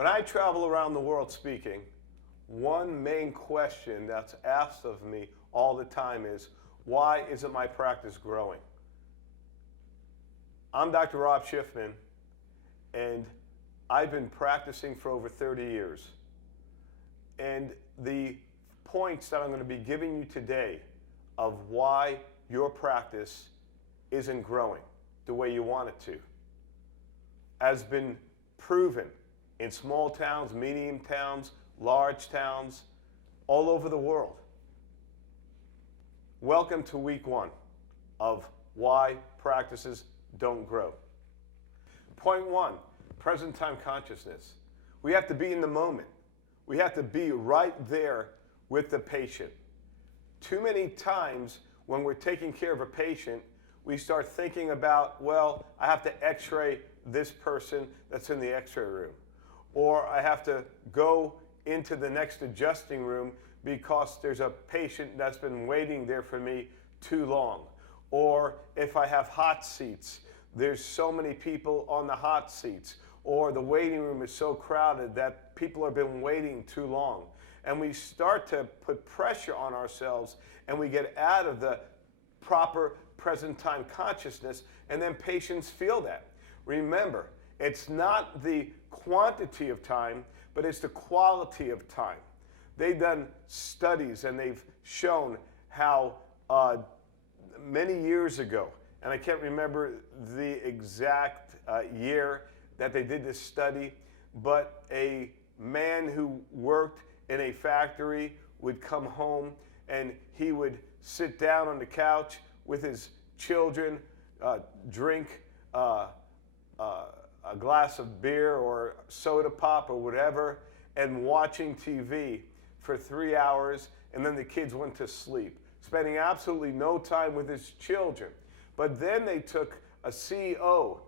When I travel around the world speaking, one main question that's asked of me all the time is, why isn't my practice growing? I'm Dr. Rob Schiffman, and I've been practicing for over 30 years. And the points that I'm going to be giving you today of why your practice isn't growing the way you want it to has been proven in small towns, medium towns, large towns, all over the world. Welcome to week one of why practices don't grow. Point one, present time consciousness. We have to be in the moment. We have to be right there with the patient. Too many times when we're taking care of a patient, we start thinking about, well, I have to x-ray this person that's in the x-ray room. Or I have to go into the next adjusting room because there's a patient that's been waiting there for me too long. Or if I have hot seats, there's so many people on the hot seats. Or the waiting room is so crowded that people have been waiting too long. And we start to put pressure on ourselves and we get out of the proper present time consciousness, and then patients feel that. Remember, it's not the quantity of time, but it's the quality of time. They've done studies and they've shown how many years ago, and I can't remember the exact year that they did this study, but a man who worked in a factory would come home and he would sit down on the couch with his children, drink a glass of beer or soda pop or whatever, and watching TV for 3 hours, and then the kids went to sleep, spending absolutely no time with his children. But then they took a CEO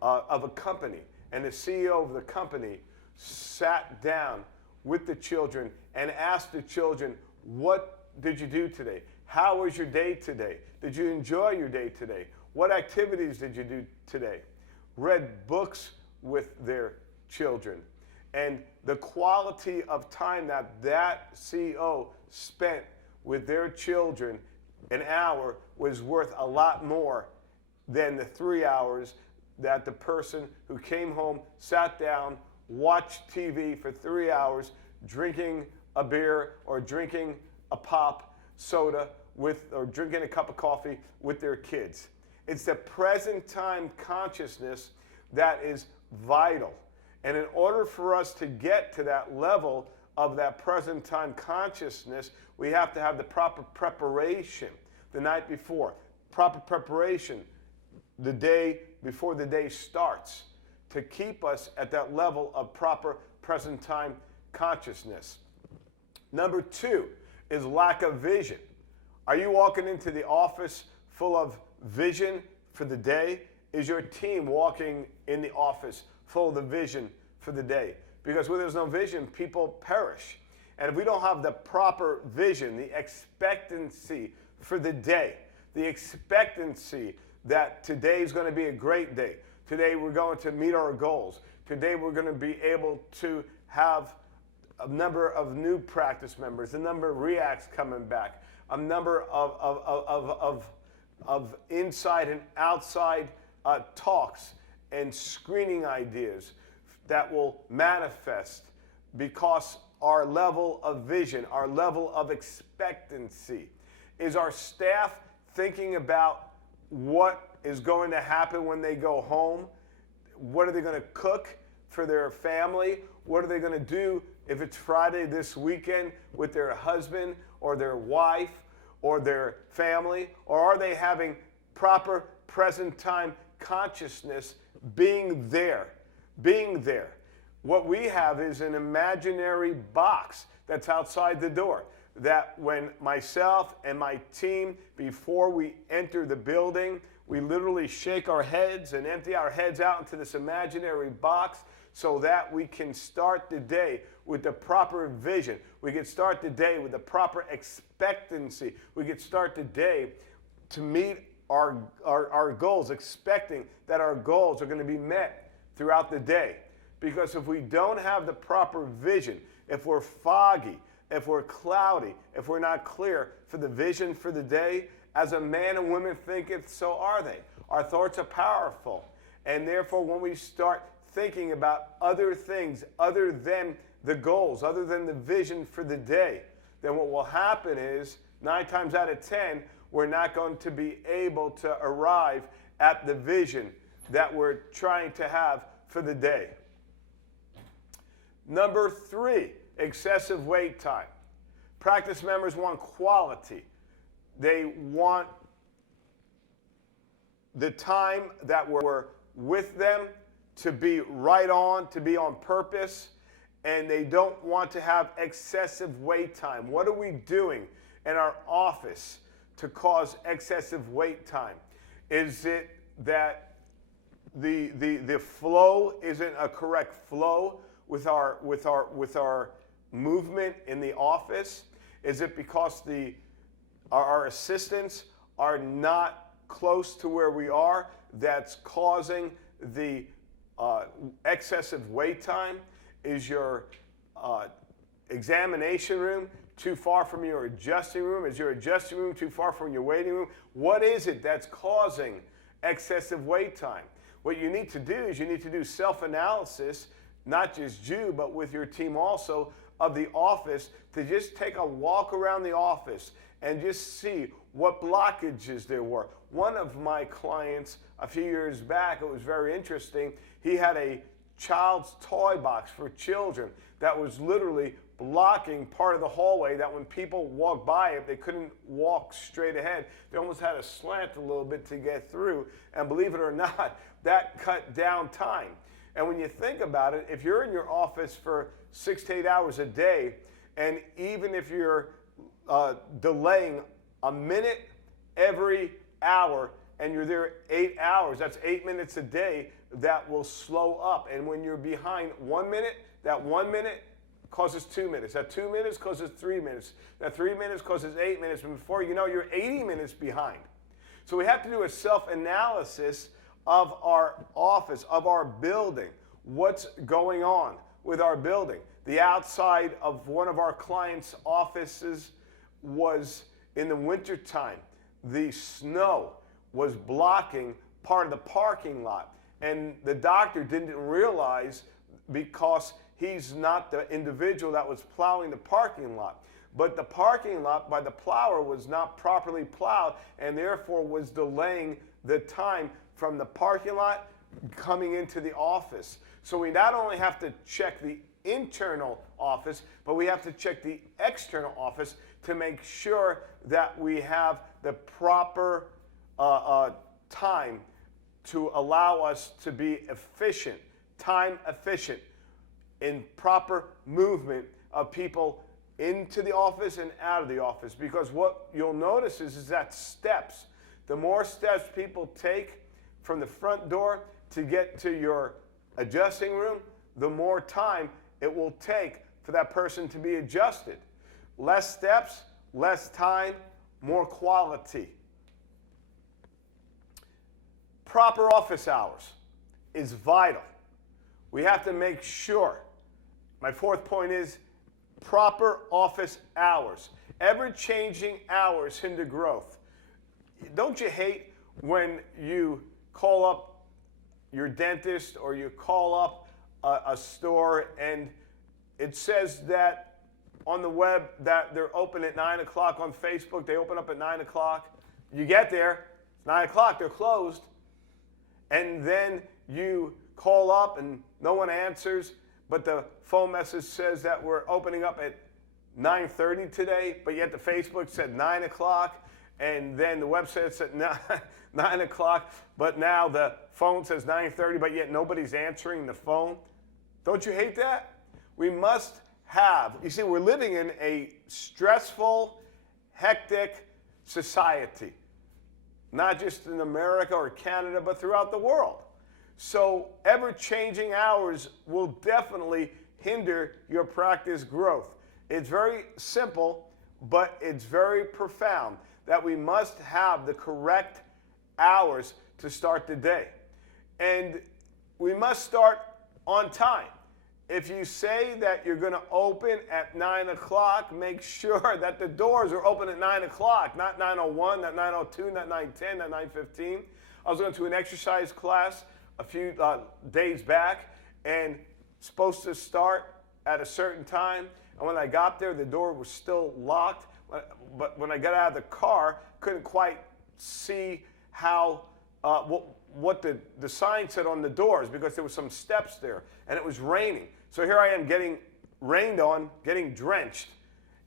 of a company, and the CEO of the company sat down with the children and asked the children, what did you do today? How was your day today? Did you enjoy your day today? What activities did you do today? Read books with their children. And the quality of time that that CEO spent with their children, an hour, was worth a lot more than the 3 hours that the person who came home, sat down, watched TV for 3 hours, drinking a beer or drinking a pop soda or drinking a cup of coffee with their kids. It's the present time consciousness that is vital. And in order for us to get to that level of that present time consciousness, we have to have the proper preparation the night before. Proper preparation the day before the day starts to keep us at that level of proper present time consciousness. Number two is lack of vision. Are you walking into the office full of vision for the day? Is your team walking in the office full of the vision for the day? Because where there's no vision, people perish. And if we don't have the proper vision, the expectancy for the day, the expectancy that today is going to be a great day, today we're going to meet our goals, today we're going to be able to have a number of new practice members, a number of reacts coming back, a number of inside and outside talks and screening ideas that will manifest because our level of vision, our level of expectancy. Is our staff thinking about what is going to happen when they go home? What are they going to cook for their family? What are they going to do if it's Friday this weekend with their husband or their wife or their family? Or are they having proper present time consciousness, being there? Being there. What we have is an imaginary box that's outside the door, that when myself and my team, before we enter the building, we literally shake our heads and empty our heads out into this imaginary box so that we can start the day with the proper vision. We can start the day with the proper expectancy. We can start the day to meet our goals, expecting that our goals are going to be met throughout the day. Because if we don't have the proper vision, if we're foggy, if we're cloudy, if we're not clear for the vision for the day, as a man and woman thinketh, so are they. Our thoughts are powerful. And therefore, when we start thinking about other things other than the goals, other than the vision for the day, then what will happen is 9 times out of 10, we're not going to be able to arrive at the vision that we're trying to have for the day. Number 3, excessive wait time. Practice members want quality. They want the time that we're with them to be right on, to be on purpose, and they don't want to have excessive wait time. What are we doing in our office to cause excessive wait time? Is it that the flow isn't a correct flow with our movement in the office? Is it because our assistants are not close to where we are that's causing the excessive wait time? Is your examination room too far from your adjusting room? Is your adjusting room too far from your waiting room? What is it that's causing excessive wait time? What you need to do is you need to do self-analysis, not just you, but with your team also, of the office, to just take a walk around the office and just see what blockages there were. One of my clients a few years back, it was very interesting, he had a child's toy box for children that was literally blocking part of the hallway, that when people walked by it, they couldn't walk straight ahead. They almost had to slant a little bit to get through. And believe it or not, that cut down time. And when you think about it, if you're in your office for 6 to 8 hours a day, and even if you're delaying a minute every hour, and you're there 8 hours, that's 8 minutes a day, that will slow up. And when you're behind 1 minute, that 1 minute causes 2 minutes. That 2 minutes causes 3 minutes. That 3 minutes causes 8 minutes. And before you know, you're 80 minutes behind. So we have to do a self-analysis of our office, of our building. What's going on with our building? The outside of one of our clients' offices was in the wintertime. The snow was blocking part of the parking lot. And the doctor didn't realize, because he's not the individual that was plowing the parking lot. But the parking lot by the plower was not properly plowed, and therefore was delaying the time from the parking lot coming into the office. So we not only have to check the internal office, but we have to check the external office to make sure that we have the proper time to allow us to be efficient, time efficient, in proper movement of people into the office and out of the office. Because what you'll notice is that steps, the more steps people take from the front door to get to your adjusting room, the more time it will take for that person to be adjusted. Less steps, less time, more quality. Proper office hours is vital. We have to make sure. My 4th point is proper office hours. Ever-changing hours hinder growth. Don't you hate when you call up your dentist or you call up a store and it says that on the web that they're open at 9 o'clock? On Facebook, they open up at 9 o'clock. You get there, it's 9 o'clock, they're closed. And then you call up and no one answers, but the phone message says that we're opening up at 9:30 today, but yet the Facebook said 9 o'clock, and then the website said 9 o'clock, but now the phone says 9:30, but yet nobody's answering the phone. Don't you hate that? We must have, you see, we're living in a stressful, hectic society, not just in America or Canada, but throughout the world. So ever-changing hours will definitely hinder your practice growth. It's very simple, but it's very profound that we must have the correct hours to start the day. And we must start on time. If you say that you're going to open at 9 o'clock, make sure that the doors are open at 9 o'clock, not 9:01, not 9:02, not 9:10, not 9:15. I was going to an exercise class a few days back, and supposed to start at a certain time. And when I got there, the door was still locked. But when I got out of the car, couldn't quite see how what the sign said on the doors, because there was some steps there, and it was raining. So here I am getting rained on, getting drenched,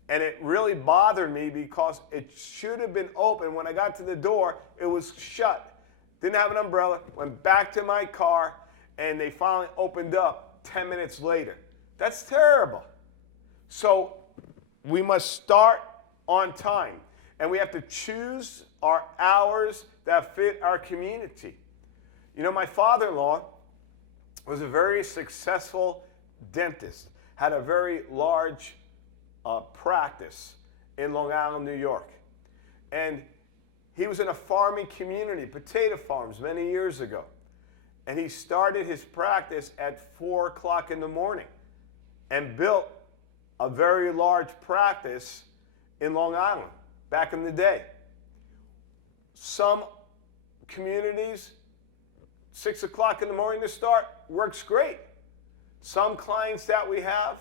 and it really bothered me because it should have been open. When I got to the door, it was shut. Didn't have an umbrella. Went back to my car, and they finally opened up 10 minutes later. That's terrible. So we must start on time, and we have to choose our hours that fit our community. You know, my father-in-law was a very successful dentist, had a very large practice in Long Island, New York. And he was in a farming community, potato farms, many years ago. And he started his practice at 4 o'clock in the morning and built a very large practice in Long Island back in the day. Some communities, 6 o'clock in the morning to start, works great. Some clients that we have,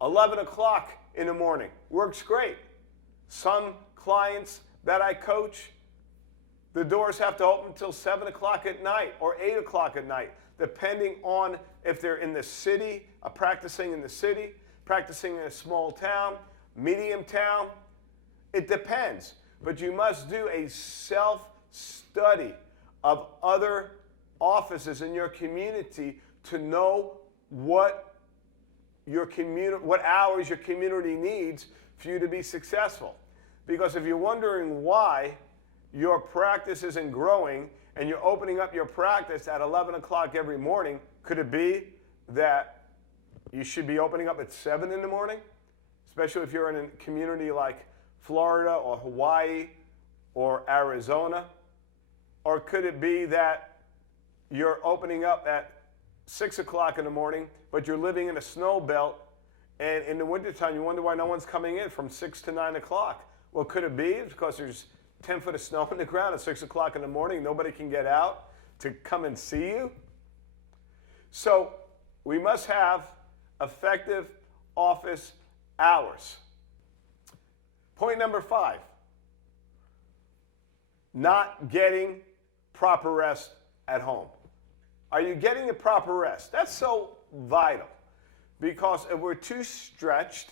11 o'clock in the morning, works great. Some clients that I coach, the doors have to open until 7 o'clock at night or 8 o'clock at night, depending on if they're in the city, practicing in the city, practicing in a small town, medium town. It depends. But you must do a self-study of other offices in your community to know what hours your community needs for you to be successful. Because if you're wondering why your practice isn't growing and you're opening up your practice at 11 o'clock every morning, could it be that you should be opening up at 7 in the morning? Especially if you're in a community like Florida or Hawaii or Arizona? Or could it be that you're opening up at 6 o'clock in the morning, but you're living in a snow belt, and in the wintertime you wonder why no one's coming in from 6 to 9 o'clock? Well, could it be because there's 10 foot of snow on the ground at 6 o'clock in the morning, nobody can get out to come and see you? So we must have effective office hours. Point number 5, not getting proper rest at home. Are you getting the proper rest? That's so vital, because if we're too stretched,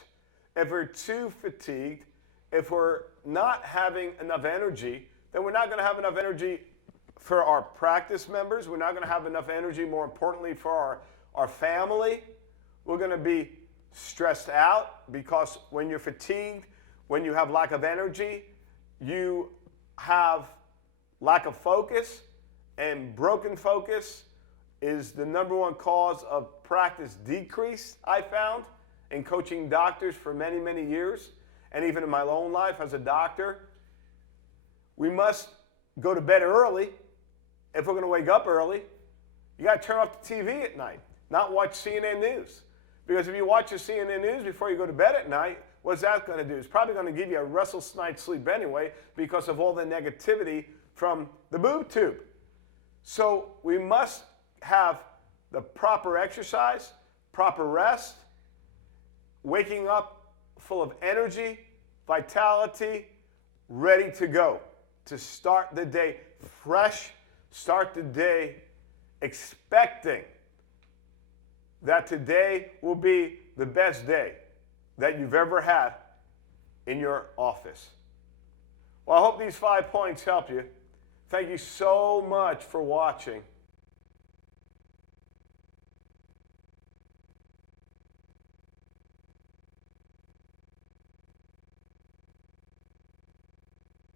if we're too fatigued, if we're not having enough energy, then we're not going to have enough energy for our practice members. We're not going to have enough energy, more importantly, for our family. We're going to be stressed out, because when you're fatigued, when you have lack of energy, you have lack of focus, and broken focus is the number one cause of practice decrease, I found, in coaching doctors for many, many years, and even in my own life as a doctor. We must go to bed early if we're going to wake up early. You got to turn off the TV at night, not watch CNN News. Because if you watch the CNN News before you go to bed at night, what's that going to do? It's probably going to give you a restless night's sleep anyway, because of all the negativity from the boob tube. So we must have the proper exercise, proper rest, waking up full of energy, vitality, ready to go, to start the day fresh, start the day expecting that today will be the best day that you've ever had in your office. Well, I hope these 5 points help you. Thank you so much for watching.